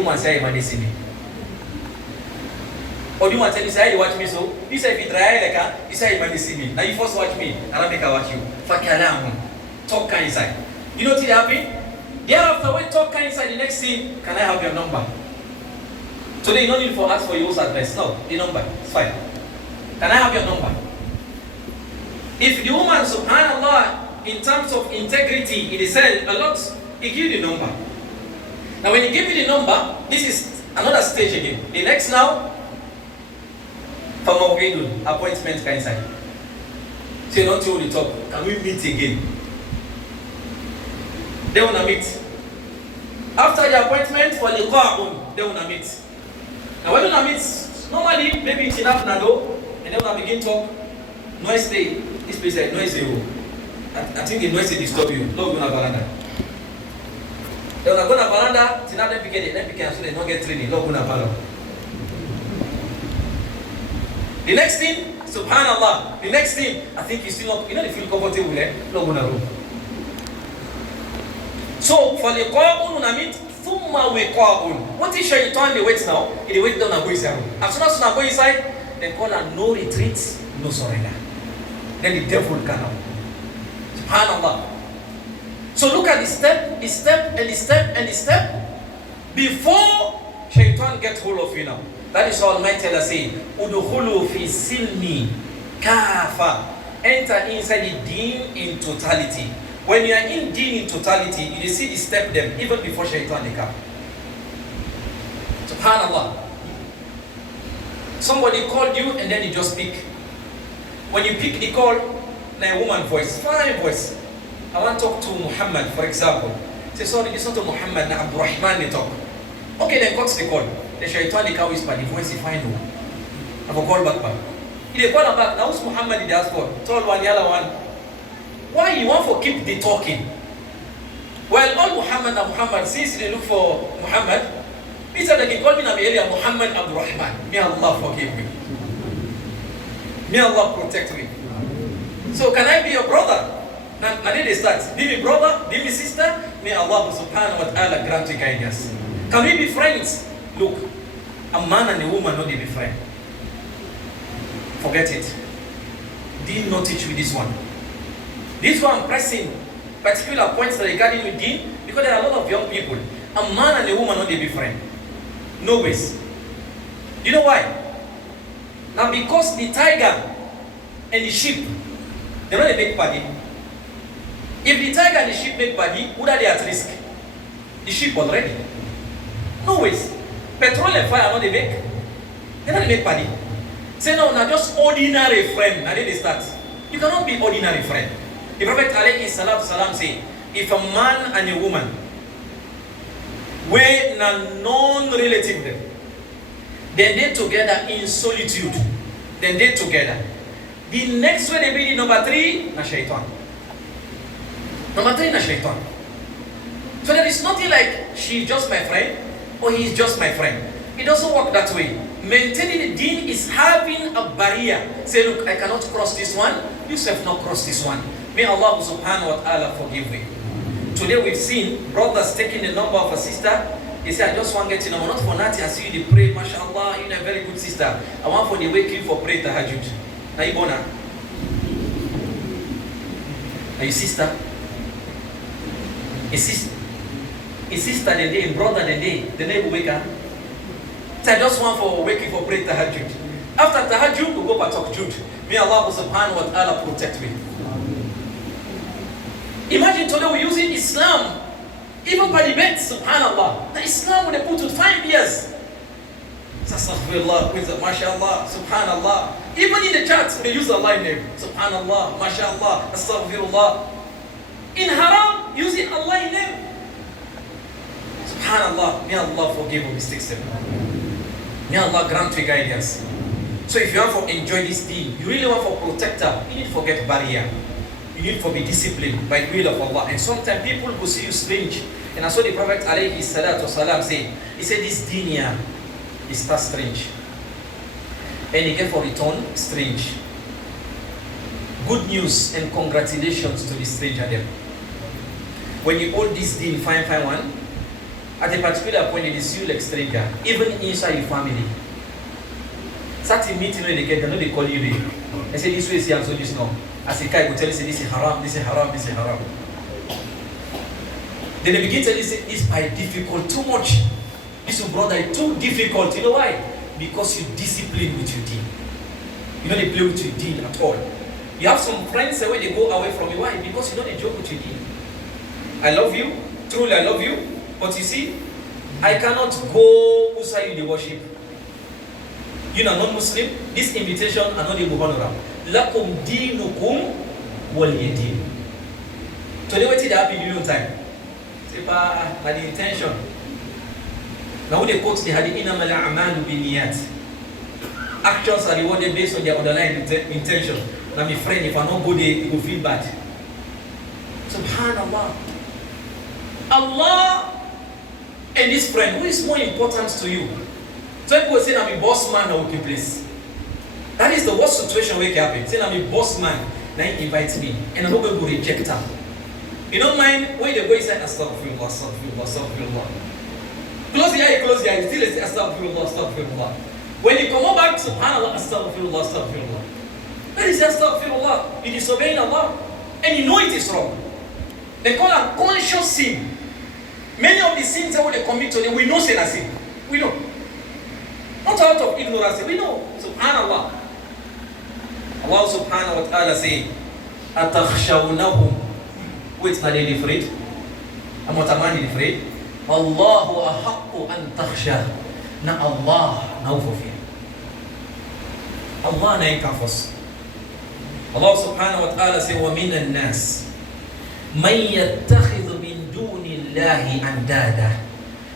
You must say, man, see me. Or you want to tell you, say, you watch me so? You say, if you try like you say, man, see me. Now you first watch me, and I make I watch you. Fakalam. Talk inside. You know what happened? Thereafter, when talk inside, the next thing, can I have your number? Today, you don't need for ask for your address. No, the number. It's fine. Can I have your number? If the woman, subhanAllah, in terms of integrity, it is said a lot, he give you the number. Now, when he give you the number, this is another stage again. The next now, for appointment can inside. So you don't hold the talk. Can we meet again? They want to meet. After the appointment for the qa'un, they want to meet. Now when you meet, normally maybe it's enough nado, and then we begin talk. Noise day. This place is noisy. I think the noise will disturb you. No, you're not veranda. They want to go to veranda. It's not them pick it. Them pick it so they don't get training. No, you're not veranda. The next thing, subhanallah. The next thing, I think you still not. You know they feel comfortable there. No, you're not room. So for the qa'un una meet, thumma wiqa'un. What is shaitan? They wait now. They wait down and go inside. As soon as you go inside, they call a no retreat, no surrender. Then the devil will come out. Subhanallah. So look at the step, and the step before shaitan gets hold of you now. That is all Almighty Allah saying. Udkhulu fi silmi kafa. Enter inside the deen in totality. When you are in deen in totality, you see the step them even before shaitan they come. Subhanallah. Somebody called you and then you just pick. When you pick the call, like a woman voice, fine voice. I want to talk to Muhammad, for example. Say, sorry, this is not to Muhammad, now Abdurrahman they talk. Okay, then cut the call. The shaitan they come whisper, the voice is fine. I will call back. If they call them back, now who's Muhammad they ask for? Tall one, yellow one. Why you want to keep the talking? Well, all Muhammad and Muhammad, since they look for Muhammad, he said they can call me in the area Muhammad Abdurrahman. May Allah forgive me. May Allah protect me. So can I be your brother? Now they start. Be me brother, be me sister. May Allah subhanahu wa ta'ala grant you guidance. Can we be friends? Look, a man and a woman not they be friends. Forget it. Deen not teach you this one. This one pressing particular points regarding with Deen because there are a lot of young people. A man and a woman not they be friends. No ways. You know why? Now because the tiger and the sheep, they don't make party. If the tiger and the sheep make party, who are they at risk? The sheep already. No ways. Petrol and fire not they make. They don't make party. Say no, now just ordinary friend. Now they start. You cannot be ordinary friend. The Prophet alayhi salatu salam say, if a man and a woman were non-relative them, then they together in solitude. Then they together. The next way they be the number 3, na shaitan. Number 3, na shaitan. So there is nothing like she's just my friend or he's just my friend. It doesn't work that way. Maintaining the deen is having a barrier. Say, look, I cannot cross this one. You have not cross this one. May Allah subhanahu wa ta'ala forgive me. Today we've seen brothers taking the number of a sister. They say, I just want to get you know, not for nothing. I see you pray, mashallah, you're a very good sister. I want for the wake you for pray tahajjud. Are you born? Are you sister? A sister the day, brother the day, the neighbor wake up. So I just want for waking for pray tahajjud. After tahajjud, we go back to Jude. May Allah subhanahu wa ta'ala protect me. Imagine today we're using Islam. Even by the bed, subhanallah. The Islam would have put to 5 years. Astaghfirullah, mashallah, subhanallah. Even in the church, they use Allah name. Subhanallah, mashallah, astaghfirullah. In haram, using Allah name. Subhanallah, may Allah forgive our mistakes. May Allah grant you guidance. So if you want to enjoy this deen, you really want to protect her, you need to forget barrier. You need to be disciplined by the will of Allah. And sometimes people will see you strange. And that's what the Prophet alayhi salatu wasalam said. He said this deen here is not strange. And he gave for return strange. Good news and congratulations to the stranger there. When you hold this deen, fine one, At a particular point, they see you like stranger, even inside your family. Starting meeting when they get, they know they call you there. They say this way, see, I'm so this now. As a guy will tell you, say this is haram, this is haram, this is haram. Then they begin to tell you, say this is difficult, too much. This brother is too difficult. You know why? Because you discipline with your deen. You know they play with your deen at all. You have some friends when they go away from you. Why? Because you know they joke with your deen. I love you, truly I love you, but you see, I cannot go outside you the worship. You know, non-Muslim, this invitation are not the Muhanura. Lakum dinukum waliyadin. Today what did happen in time? C'est pas the intention. Now they quote the hadith innamal a'malu binniyat. Actions are rewarded based on their underlying intention. Now my friend, if I don't go there, you will feel bad. Subhanallah. Allah and this friend, who is more important to you? So people say I'm a boss man at working place. That is the worst situation where it happens. Say I'm a boss man, now he invites me, and I'm not going to reject him. You don't mind when they go inside, astaghfirullah, astaghfirullah, astaghfirullah. Close the eye, still say astaghfirullah, astaghfirullah. When you come back, subhanallah, astaghfirullah, astaghfirullah. That is astaghfirullah. You disobeying Allah, and you know it is wrong. They call it conscious sin. Many of the sins that they commit today, we know say that sin. We know. Not out of ignorance, we know. Subhanallah. Allah subhanahu wa ta'ala say, Atakhshawnahum. Wait, are they afraid? I'm not a man afraid. Allahu ahaqqu an takhsha. Na Allah, now for fear. Allah na inkafos. Allah subhanahu wa ta'ala say, وَمِنَ النَّاسِ مَنْ يَتَّخِذُ مِنْ دُونِ اللَّهِ أَنْدَادًا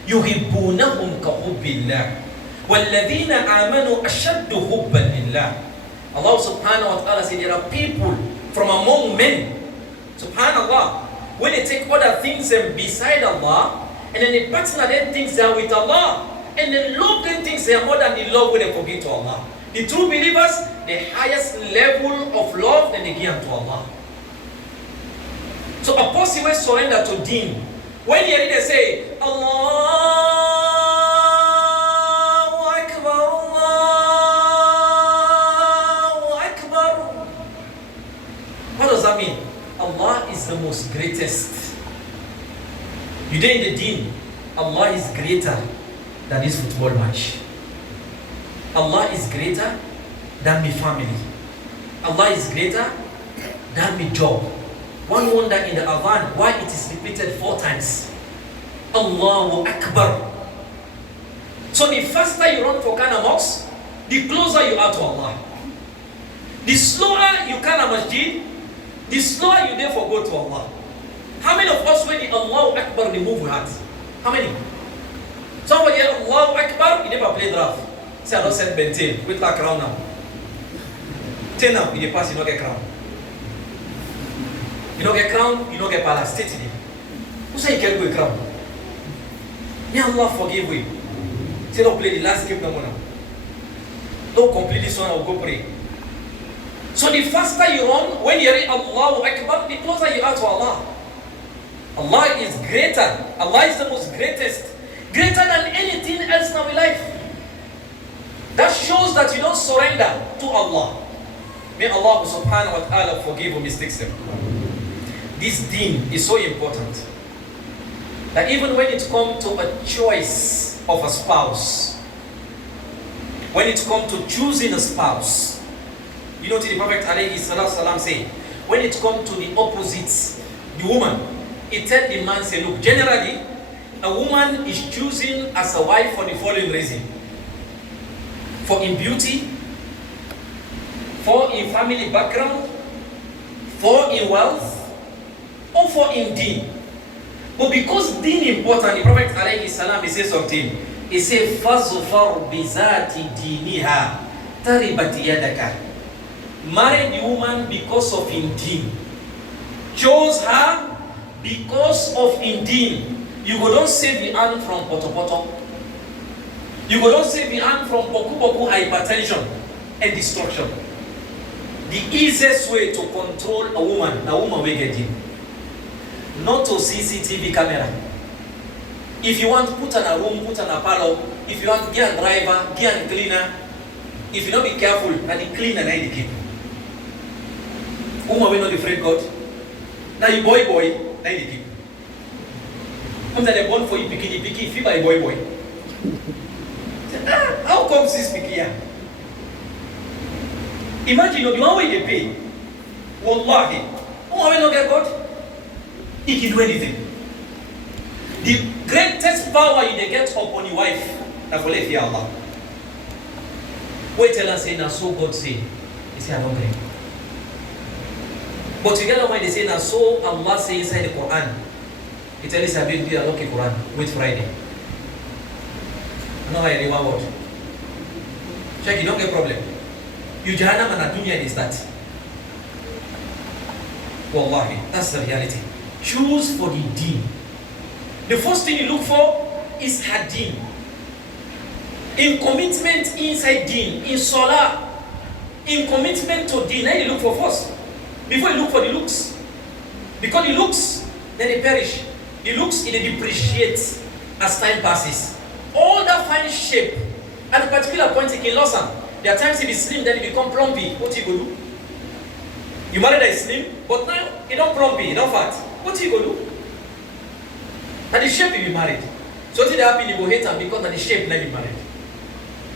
يُحِبُّونَهُمْ كَحُبِّ اللَّهِ وَالَّذِينَ آمَنُوا أَشَدُّ حُبًّا لِلَّهِ. Allah subhanahu wa ta'ala say, there are people from among men, subhanallah, when they take other things beside Allah, and then they partner them things that are with Allah, and they love them things they are more than the love when they forget to Allah. The true believers, the highest level of love that they give to Allah. So a person will surrender to Deen. When you hear they say, Allahu Akbar, Allahu Akbar. What does that mean? Allah is the most greatest. You did in the Deen, Allah is greater than this football match. Allah is greater than my family. Allah is greater than my job. One wonder in the Adhan why it is repeated 4 times. Allahu Akbar. So the faster you run for Kana Mosque, the closer you are to Allah. The slower you Kana Masjid, the slower you therefore go to Allah. How many of us when the Allahu Akbar remove we had? How many? Somebody hear Allahu Akbar, he never play draft. Say I don't send Bentin, with like crown now. 10 now, in the past you don't get crown. You don't get crown, you don't get palace. Stay today. Who say you can't go a crown? May Allah forgive you. Say don't play the last game no more now. Don't complete this one, I'll go pray. So the faster you run, when you hear Allahu Akbar, the closer you are to Allah. Allah is greater. Allah is the most greatest. Greater than anything else in our life. That shows that you don't surrender to Allah. May Allah subhanahu wa ta'ala forgive your mistakes. This deen is so important that even when it comes to a choice of a spouse, when it comes to choosing a spouse, you know what the Prophet alayhi salam say, when it comes to the opposites, the woman, it tell the man, say, look, generally, a woman is choosing as a wife for the following reason. For in beauty, for in family background, for in wealth, or for in deen. But because deen important, the Prophet alayhi salam, he says something. He says, فَظْفَرْ بِذَاتِ دِينِهَا تَرِبَتْ يَدَكَ. Marry the woman because of in deen. Chose her because of in deen. You go don't save the hand from poto. You go don't save the hand from boku hypertension and destruction. The easiest way to control a woman will get in. Not to CCTV camera. If you want, put on a room, put on a parlor. If you want, get a driver, get a cleaner. If you don't be careful, and the cleaner and the keep. Uma we not afraid God. Now you boy, now the keep. That they born for you picky, if you buy boy. How come this picky? Imagine the one way they pay. Wallahi. Uma we not get God. He can do anything. The greatest power you get upon your wife, I will let Allah. Wait till I say, now so God say. He say, I don't agree. But together when they say, now so Allah say inside the Quran, he tells us, I will do a lucky Quran, wait Friday. No, I one word. Check, you don't get problem. You Jahannam and Adunya is that. Wallahi, that's the reality. Choose for the deen. The first thing you look for is her deen. In commitment inside deen, in salah, in commitment to deen, then you look for first. Before you look for the looks. Because the looks, then they perish. The looks, it depreciates as time passes. All that fine shape, at a particular point, it can lose them. There are times if it's slim, then it become plumpy. What you go do? You married a slim, but now it don't plumpy, it don't fat. What you go do? And the shape you be married. So today happen you go hate her because of the shape now be married.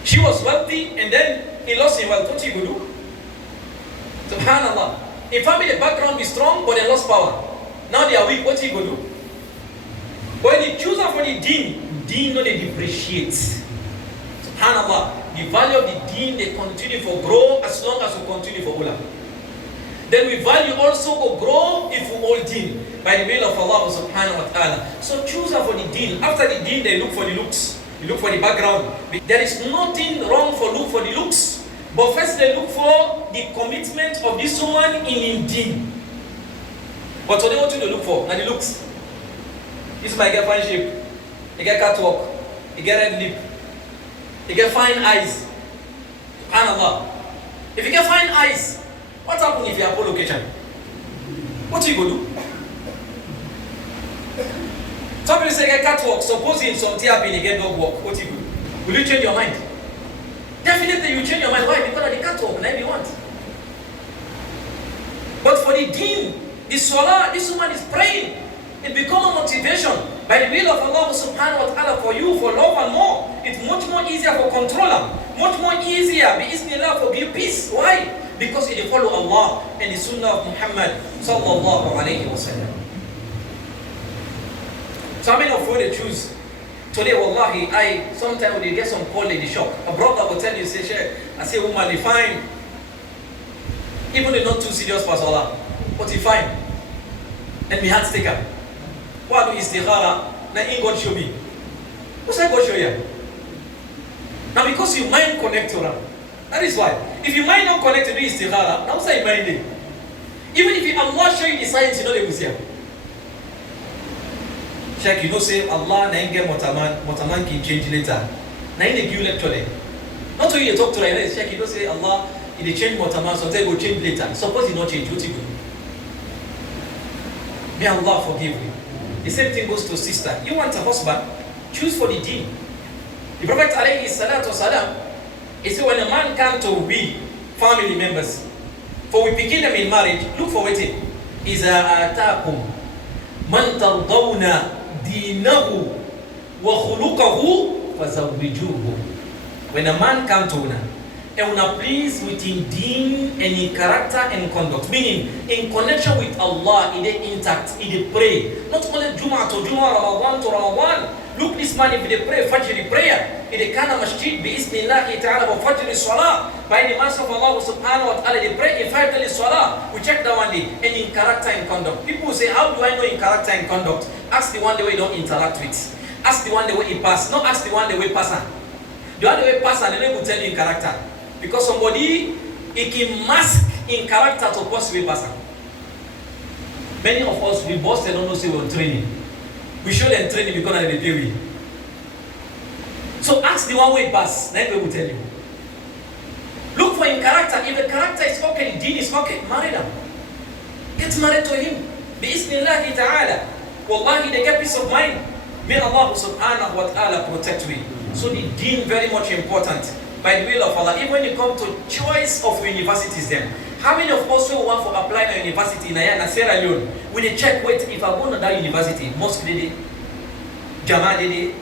She was wealthy and then he lost his wealth. What you go do? Subhanallah. In family the background be strong, but they lost power. Now they are weak. What you go do? When you choose for the deen no they depreciate. Subhanallah. The value of the deen they continue for grow as long as we continue for ulam. Then we value also will grow if we hold deen by the will of Allah subhanahu wa ta'ala. So choose for the deen. After the deen, they look for the looks. You look for the background. There is nothing wrong for look for the looks. But first they look for the commitment of this woman in deen. But today what do they look for? Now the looks. This might get fine shape. You get catwalk. You get red lip. You get fine eyes. Subhanallah. If you get fine eyes, what happens if you have poor location? What do you go do? Some people say get catwalk. Supposing some TRP they get dog walk. What do you do? Will you change your mind? Definitely you change your mind. Why? Because of the catwalk. Now you want. But for the deen, the salah, this woman is praying. It becomes a motivation by the will of Allah subhanahu wa ta'ala for you, for love and more. It's much more easier for controller. Much more easier. Bi-Isnillah for give peace. Why? Because it follow Allah and the Sunnah of Muhammad sallallahu alayhi wa sallam. So how many of you they choose? Today, wallahi, sometimes when you get some call in the shop, a brother will tell you, say, Sheik, I say, woman, they fine. Even if not too serious for Salah, but he fine. And my hands take up. What do istikhara? Now in God show me. What's that God show you? Now because your mind connect to her. That is why. If your mind not connect to do istikhara, now say mind it. Even if Allah show you the science, you know they will see. Sheik, you know say Allah na get motaman can change later. Now in the give lecture there. Not when you talk to her, Sheik, you know say Allah if they change motaman, sometimes will change later. Suppose he not change, what you do? May Allah forgive you. The same thing goes to sister. You want a husband, choose for the deen. The Prophet alayhi salatu wasalam, he said when a man comes to we family members, for we begin them in marriage, look for it. إِذَا آتَاكُمْ مَنْ تَرْضَوْنَ دِينَهُ وَخُلُقَهُ فَزَوِّجُوهُ. When a man comes to una, and una please within deen and in character and conduct, meaning in connection with Allah, it is intact, it is pray. Not only Jumua to Jumua, Ramadan to Ramadan. Look, this man, if they pray Fajr prayer, it is kind of Masjid, bi-Isnillahi ta'ala wa Fajr salah. By the mercy of Allah subhanahu wa ta'ala, they pray in 5 days salah. We check that one day, and in character and conduct. People say, how do I know in character and conduct? Ask the one the way you don't interact with. Ask the one the way he pass, not ask the one the way pass. The one the way pass, and then they will tell you in character. Because somebody, he can mask in character to possibly pass. Many of us, we boss and don't know say we're training. We show them training because they pay we. So ask the one way pass, then we will tell you. Look for in character. If the character is okay, the deen is okay, marry them. Get married to him. Bi-Isnillahi ta'ala. Wallahi, they get peace of mind. May Allah subhanahu wa ta'ala protect we. So the deen very much important by the will of Allah. Even when it comes to choice of universities then. How many of us who want to apply to university in Sierra Leone, we dey check, wait, if I go to that university, mosque did it, Jama did it,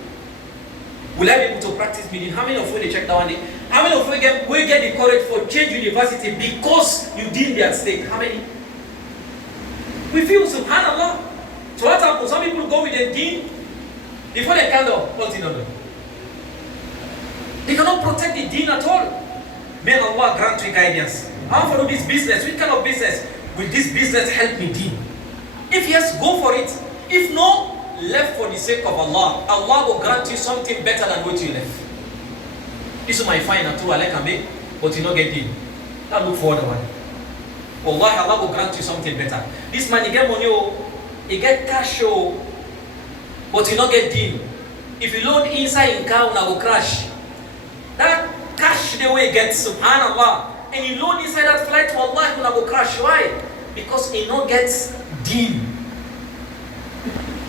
will I be able to practice meaning? How many of you they check that one day? How many of you get the courage for change university because you did at stake? How many? We feel subhanallah. So what happens? Some people go with the deen before they kind of continue. They cannot protect the deen at all. May Allah grant you guidance. I want to do this business. Which kind of business? Will this business help me deen? If yes, go for it. If no, left for the sake of Allah. Allah will grant you something better than what you left. This is my final too, I like a but you don't get deen. Now look for the one. Wallahi, Allah will grant you something better. This man, he get money, he get cash, but you not get deen. If you load inside in car, now will crash. That cash the way gets, subhanallah. And you load inside that flight, wallahi, will go crash. Why? Because he not gets deen.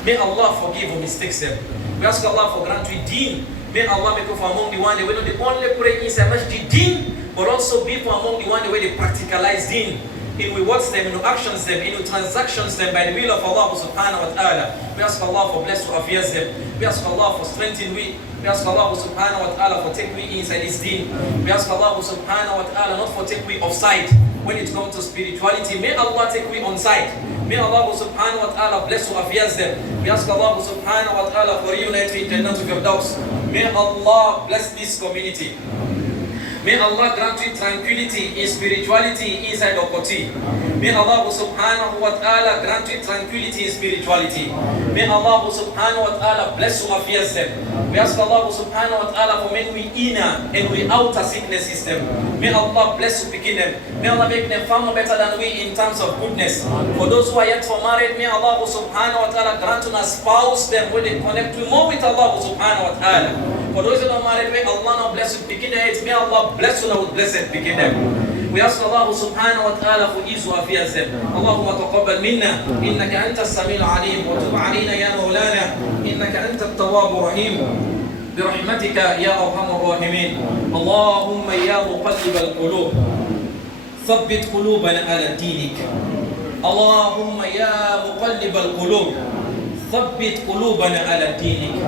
May Allah forgive our mistakes them. We ask Allah for grant we deen. May Allah make us among the one they will not only pray inside Masjid deen, but also be for among the one the way they practicalize deen. In we words them, in actions them, in transactions them by the will of Allah subhanahu wa ta'ala. We ask Allah for bless to affairs them. We ask Allah for strengthen we. We ask Allah subhanahu wa ta'ala for take we inside His deen. We ask Allah subhanahu wa ta'ala not for take we offside when it comes to spirituality. May Allah take we on side. May Allah subhanahu wa ta'ala bless to affairs them. We ask Allah subhanahu wa ta'ala for reunite in Jannatul Firdaus. May Allah bless this community. May Allah grant you tranquility in spirituality inside Okoti. May Allah subhanahu wa ta'ala grant you tranquility in spirituality. May Allah subhanahu wa ta'ala bless you affairs them. We ask Allah subhanahu wa ta'ala for make we inner and we outer sickness system. May Allah bless you picking them. May Allah make them far more better than we in terms of goodness. For those who are yet for married, may Allah subhanahu wa ta'ala grant us spouse them where they connect to more with Allah subhanahu wa ta'ala. For those who are not married, may Allah not bless you picking them. May Allah bless you with blessed picking them. We ask Allah subhanahu wa ta'ala for ease of affairs them. Allahumma taqabbal minna innaka anta as-sami'ul 'alim wa tub 'alaina ya maulana innaka anta at-tawwabur rahim. برحمتك يا أرحم الراحمين. اللهم يا مقلب القلوب ثبت قلوبنا على دينك. اللهم يا مقلب القلوب ثبت قلوبنا على دينك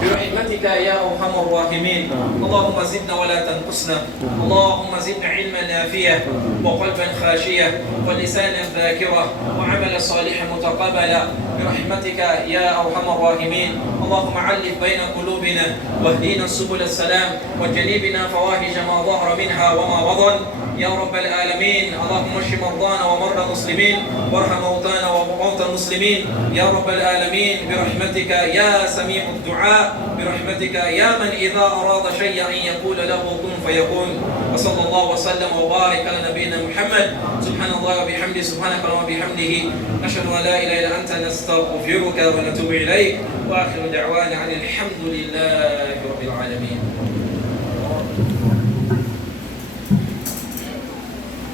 برحمتك يا أرحم الراحمين. اللهم زدنا ولا تنقصنا. اللهم زدنا علما نافعا وقلبا خاشيا ولسانا ذاكرا وعملا صالحا متقبلا برحمتك يا أرحم الراحمين. اللهم علق بين قلوبنا واهدنا سبل السلام وجنبنا فواحش ما ظهر منها وما بطن يا رب العالمين. اللهم اشف مرضانا ومرضى المسلمين وارحم موتانا وموتى المسلمين يا رب العالمين برحمتك يا سميع الدعاء برحمتك يا من إذا أراد شيئا أن يقول له كن فيكون. وصلى الله وسلم وبارك على نبينا محمد. سبحان الله وبحمده سبحانك اللهم وبحمده نشهد أن لا إله إلا أنت نستغفرك ونتوب إليك وآخر دعوانا عن الحمد لله رب العالمين.